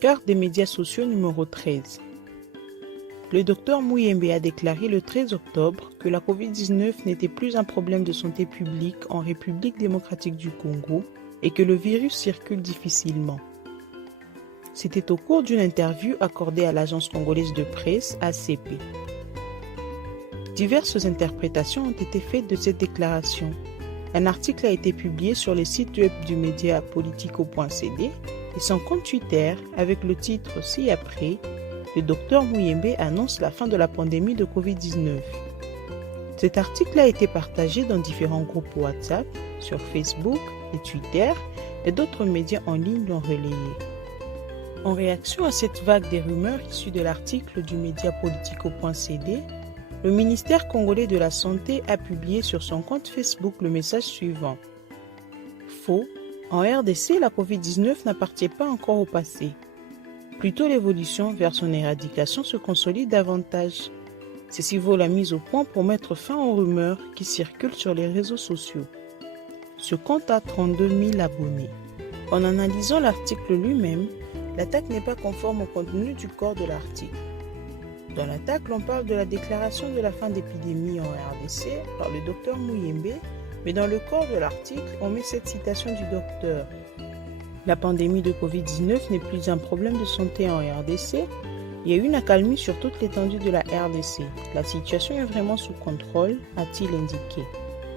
Carte des médias sociaux numéro 13. Le docteur Muyembe a déclaré le 13 octobre que la COVID-19 n'était plus un problème de santé publique en République démocratique du Congo et que le virus circule difficilement. C'était au cours d'une interview accordée à l'agence congolaise de presse ACP. Diverses interprétations ont été faites de cette déclaration. Un article a été publié sur le site web du média politico.cd et son compte Twitter avec le titre « Ci-après, le docteur Muyembe annonce la fin de la pandémie de Covid-19 ». Cet article a été partagé dans différents groupes WhatsApp, sur Facebook et Twitter et d'autres médias en ligne l'ont relayé. En réaction à cette vague des rumeurs issues de l'article du média politico.cd, le ministère congolais de la Santé a publié sur son compte Facebook le message suivant. Faux, en RDC, la COVID-19 n'appartient pas encore au passé. Plutôt l'évolution vers son éradication se consolide davantage. Ceci vaut la mise au point pour mettre fin aux rumeurs qui circulent sur les réseaux sociaux. Ce compte a 32 000 abonnés. En analysant l'article lui-même, l'attaque n'est pas conforme au contenu du corps de l'article. Dans l'attaque, l'on parle de la déclaration de la fin d'épidémie en RDC par le docteur Muyembe, mais dans le corps de l'article, on met cette citation du docteur. La pandémie de Covid-19 n'est plus un problème de santé en RDC. Il y a une accalmie sur toute l'étendue de la RDC. La situation est vraiment sous contrôle, a-t-il indiqué.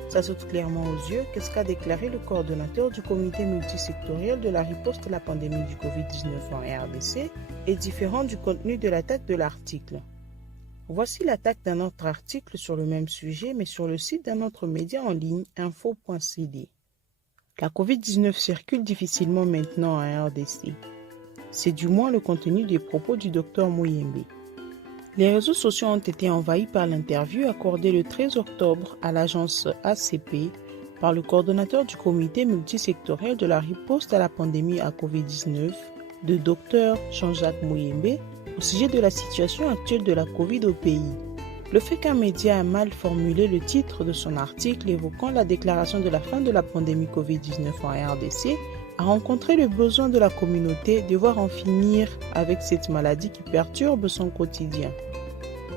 Ça saute clairement aux yeux qu'est-ce qu'a déclaré le coordonnateur du comité multisectoriel de la riposte à la pandémie du Covid-19 en RDC est différent du contenu de l'attaque de l'article. Voici l'attaque d'un autre article sur le même sujet, mais sur le site d'un autre média en ligne, info.cd. La Covid-19 circule difficilement maintenant en RDC. C'est du moins le contenu des propos du docteur Muyembe. Les réseaux sociaux ont été envahis par l'interview accordée le 13 octobre à l'agence ACP par le coordonnateur du comité multisectoriel de la riposte à la pandémie à Covid-19, de Dr Jean-Jacques Muyembe, au sujet de la situation actuelle de la Covid au pays. Le fait qu'un média a mal formulé le titre de son article évoquant la déclaration de la fin de la pandémie Covid-19 en RDC a rencontré le besoin de la communauté de voir en finir avec cette maladie qui perturbe son quotidien.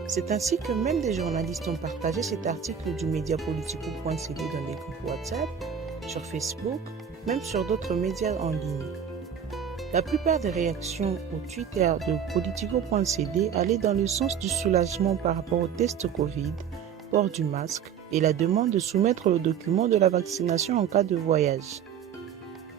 C'est ainsi que même des journalistes ont partagé cet article du média politico.cd dans des groupes WhatsApp, sur Facebook, même sur d'autres médias en ligne. La plupart des réactions au Twitter de politico.cd allaient dans le sens du soulagement par rapport au test Covid, port du masque et la demande de soumettre le document de la vaccination en cas de voyage.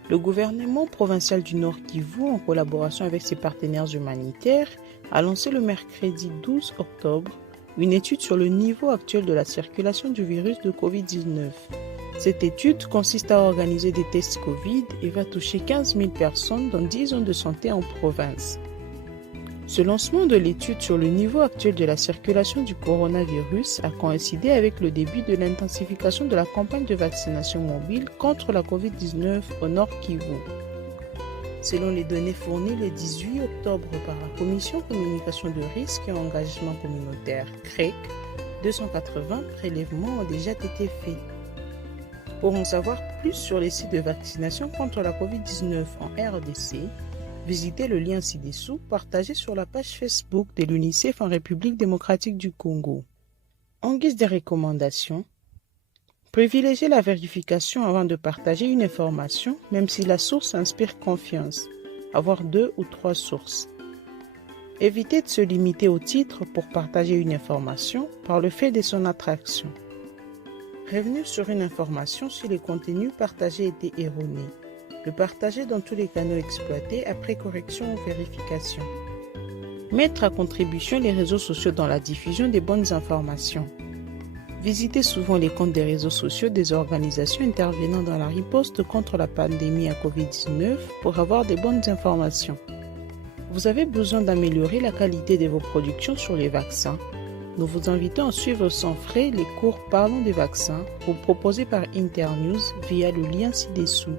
Le gouvernement provincial du Nord Kivu, en collaboration avec ses partenaires humanitaires, a lancé le mercredi 12 octobre une étude sur le niveau actuel de la circulation du virus de Covid-19. Cette étude consiste à organiser des tests Covid et va toucher 15 000 personnes dans 10 zones de santé en province. Ce lancement de l'étude sur le niveau actuel de la circulation du coronavirus a coïncidé avec le début de l'intensification de la campagne de vaccination mobile contre la Covid-19 au Nord Kivu. Selon les données fournies le 18 octobre par la Commission Communication de risque et engagement communautaire CREC, 280 prélèvements ont déjà été faits. Pour en savoir plus sur les sites de vaccination contre la Covid-19 en RDC, visitez le lien ci-dessous partagé sur la page Facebook de l'UNICEF en République démocratique du Congo. En guise de recommandations, privilégiez la vérification avant de partager une information, même si la source inspire confiance. Avoir 2 ou 3 sources. Évitez de se limiter au titre pour partager une information par le fait de son attraction. Revenez sur une information si le contenu partagé était erroné. Le partager dans tous les canaux exploités après correction ou vérification. Mettre à contribution les réseaux sociaux dans la diffusion des bonnes informations. Visitez souvent les comptes des réseaux sociaux des organisations intervenant dans la riposte contre la pandémie à Covid-19 pour avoir des bonnes informations. Vous avez besoin d'améliorer la qualité de vos productions sur les vaccins. Nous vous invitons à suivre sans frais les cours Parlons des vaccins proposés par Internews via le lien ci-dessous.